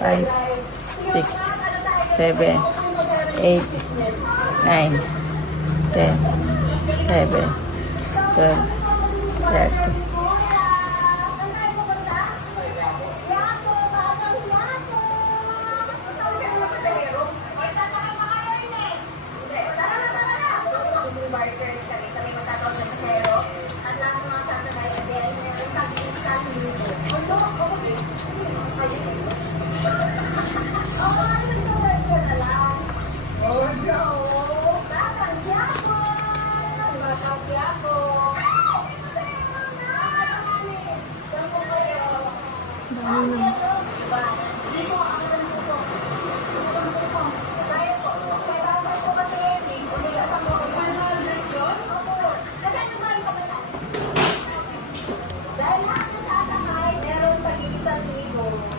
5, 6, 7, 8, 9, 10, 11, 12, 13.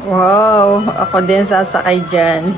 Wow, ako din sasakay dyan.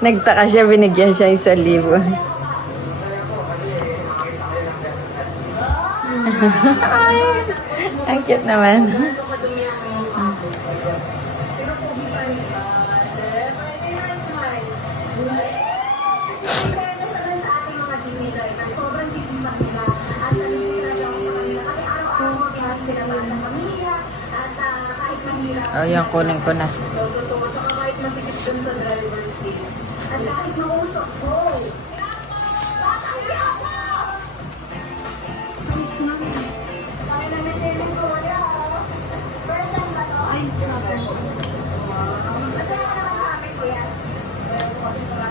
Nagtaka siya, binigyan siya 1,000. Ay, ang cute naman. Oh, yan, kunin ko na. Masikip dun sa driver's seat. At kahit mausok ko. Ayos na. Kaya na nagtiling ko wala. First time ba to? Ay, sabi ko. Masaya ka naman sa amin ko yan. Buwan ka naman.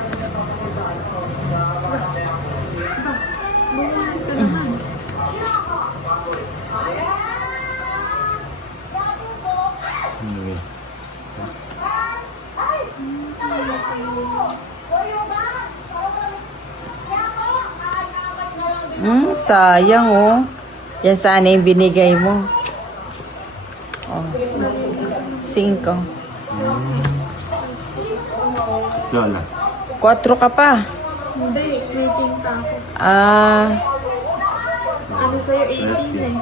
Sayang oh. Yan sana yung binigay mo. Oh. 5. Lola. 4 ka pa. Hindi, waiting pa ako. Ano sa'yo, 18 eh.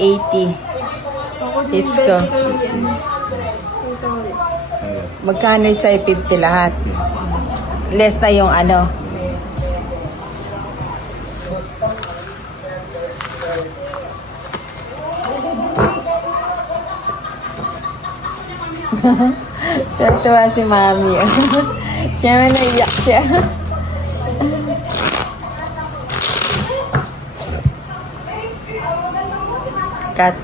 80. Ako din, Let's go. 20 lang yan. 2 Magkano yung sa'yo? 50 lahat. Less na yung ano. Tuwa si Mami. Siya may naiyak siya. Cut.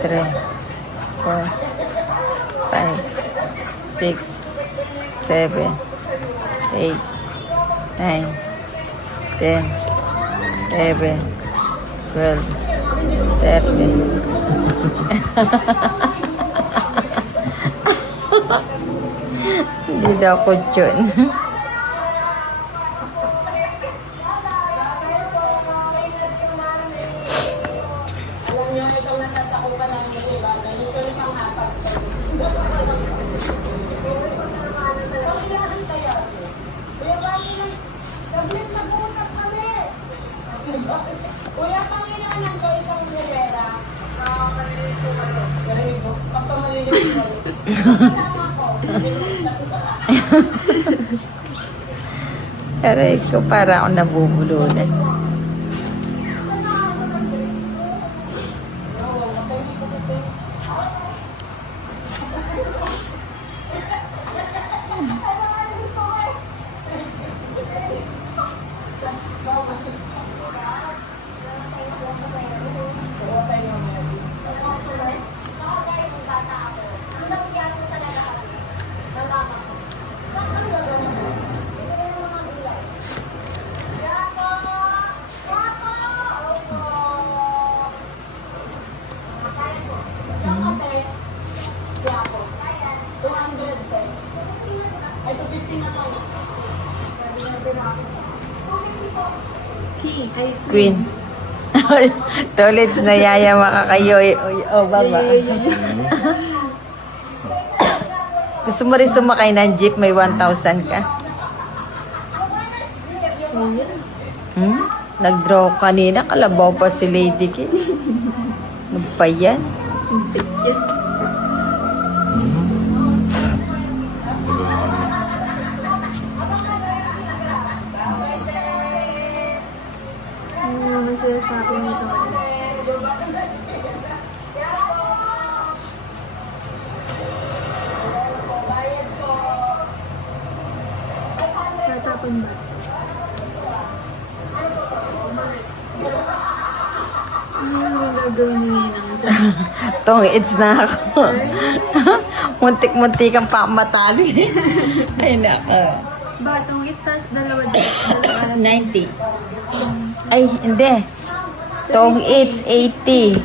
3, 4, 5, 6, 7, 8, 9, 10, 11, 12, 13. Hindi daw ko dyan. Kuya, Panginoon ng ko isang nilera. Maliliit ko kayo. Maliliit ko. Pagka maliliit ko. Kasama ko. Aray ko, para ako nabubulunan. Queen. Tolits na yaya makakayo. Oh, baba. Gusto mo rin sumakay ng jeep, may 1,000 ka. Hmm? Nag-draw kanina, kalabaw pa si Lady K. Ano pa yan? Ano sinasabi nito? Tatapon ba? Ano yung gagawin mo yun? Tong, it's na ako. Muntik-muntikan pa akong matalo. Ay, nako. Batong istas, dalawa 90. Ay, hindi. Tong, it's 80.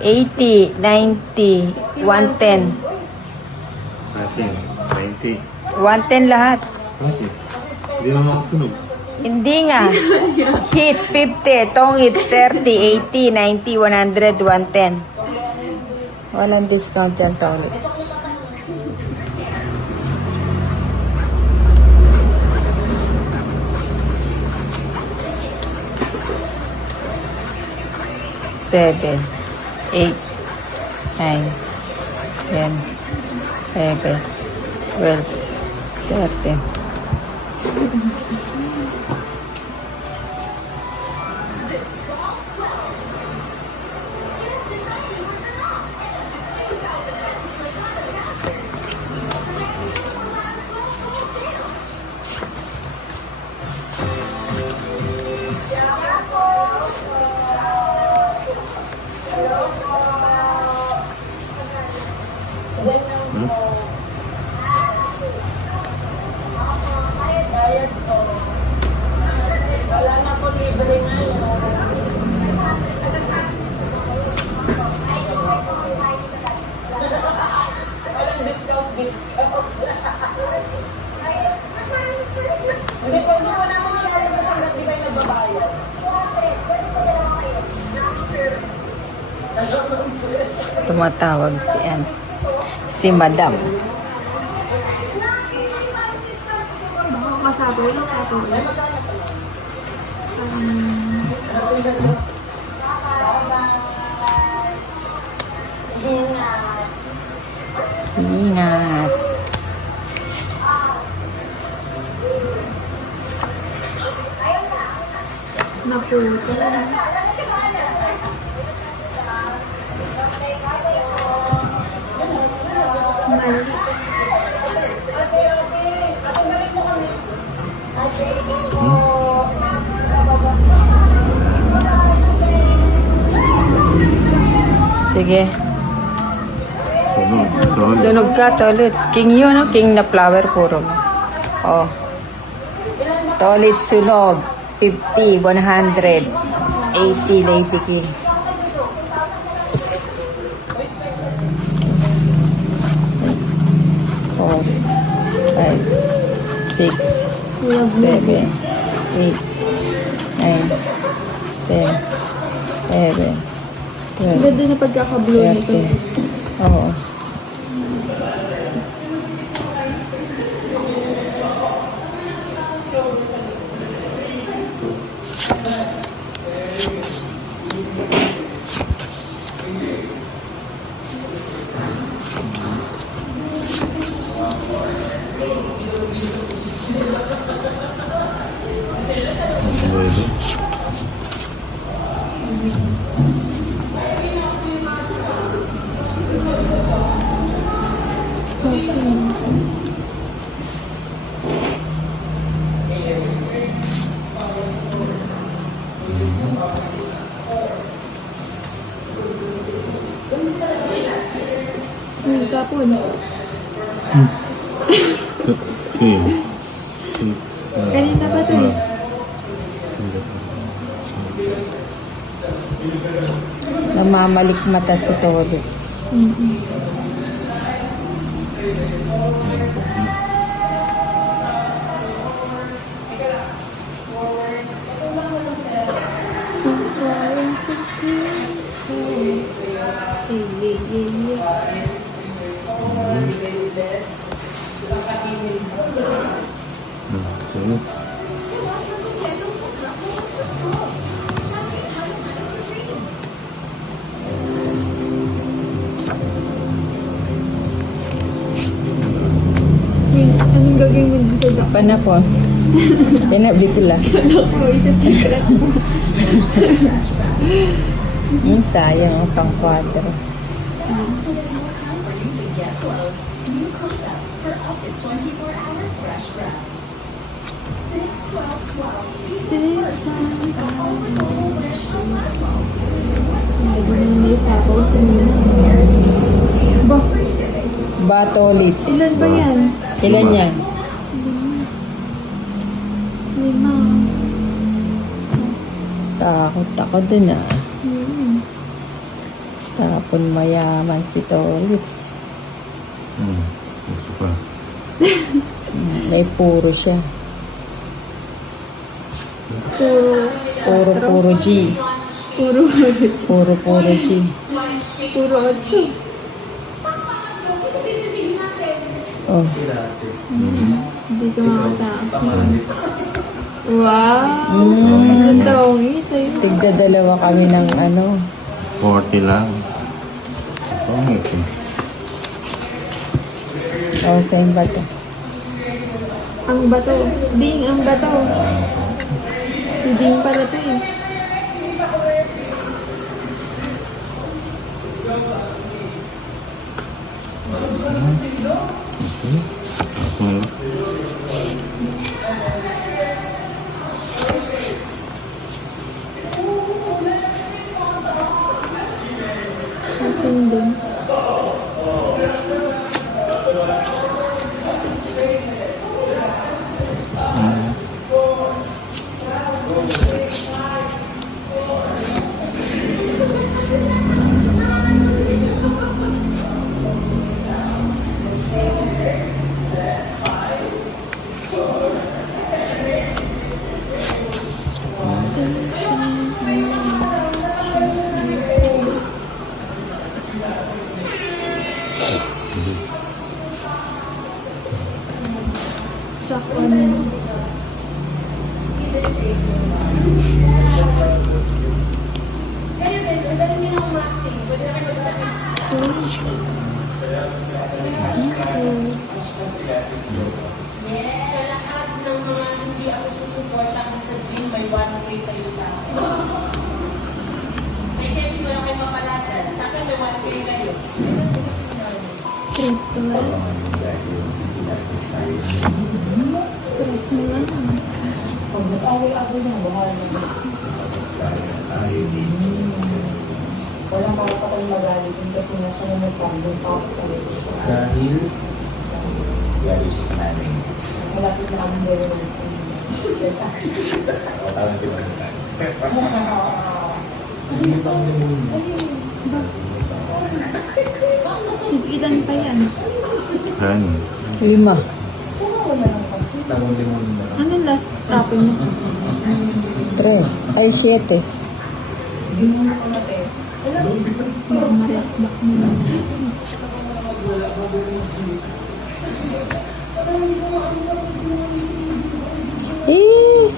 80, 90, 110. 20. 110 lahat. Okay. Hindi naman ako sunog. Hindi nga. Hits 50, tong hits 30, 80, 90, 100, 110. Walang discount yan, tong hits. Seven, 8, 9, 10, 11, 12, 13. Tumatawag si Madam. Baka kasabi ulit. Ingat. Naputo. Mali. Sige. Sunog. Sunog. Sunog ka, Tolits. King yun, no? King na flower, puro mo. Oh. Tolits, sunog. 50, 100, 80, Lady King. Four, 5, 6, 7, 8, 9, 10, 11, 12, Ganda na pagkaka-blue nito. 30. Oo. pwede. Kapon. Okay. Kanina pa to eh. Namamalik mata si Tolitz. So, Anong gagawin mo dito sa Japan? Panapon. Tinabit lang. Ako, isa secret. Yung sayang ang pang-quadro. Hindi sa ako sa Ba? Ba, Tolitz? Ilan ba yan? Ilan yan? 5. Takot ako dun ah. Tapon mayaman si Tolitz. gusto pa. May puro siya. Puro G. Puro G. Puro 8. Oh. Hindi ko makataas. Wow! Ang dawang ito yun. Tigda dalawa kami ng ano. 40 lang. Pangit eh. Oh, saan ba to? Ang bato. Ding, ang bato. Si Ding pala to eh. Atin din. Stock on yun. Sa lahat ng mga hindi ako susuportahan sa gym, may one way kayo sa akin. May kemi ko lang kayo mapalagan. Sa akin, may one way kayo. Straight ko lang. Press mo lang. Pag nag-away-away niya, buhay na. Walang makapatay magalit kasi na siya na nagsambong pa ako. Dahil galing siya sa nanay. Malapit na kami meron ng O, tawag ko ba? Ilan pa yan? Yan. 5. Tawag din mo na. Anong last topping mo? 3. Ay, 7. Mares back mo lang. Eh!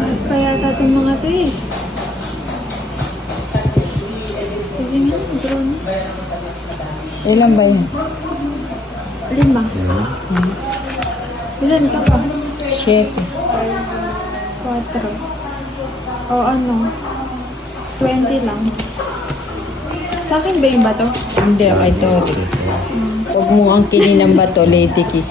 Taas pa yata itong mga to eh. Sige nga, draw na. Ilan ba yun? Alin ba? Ilan ka ba? 7. 4. O ano? 20 lang. Sa akin ba yung bato? Hindi, kay Tori. Huwag mo ang kinin ng bato, Lady Ki.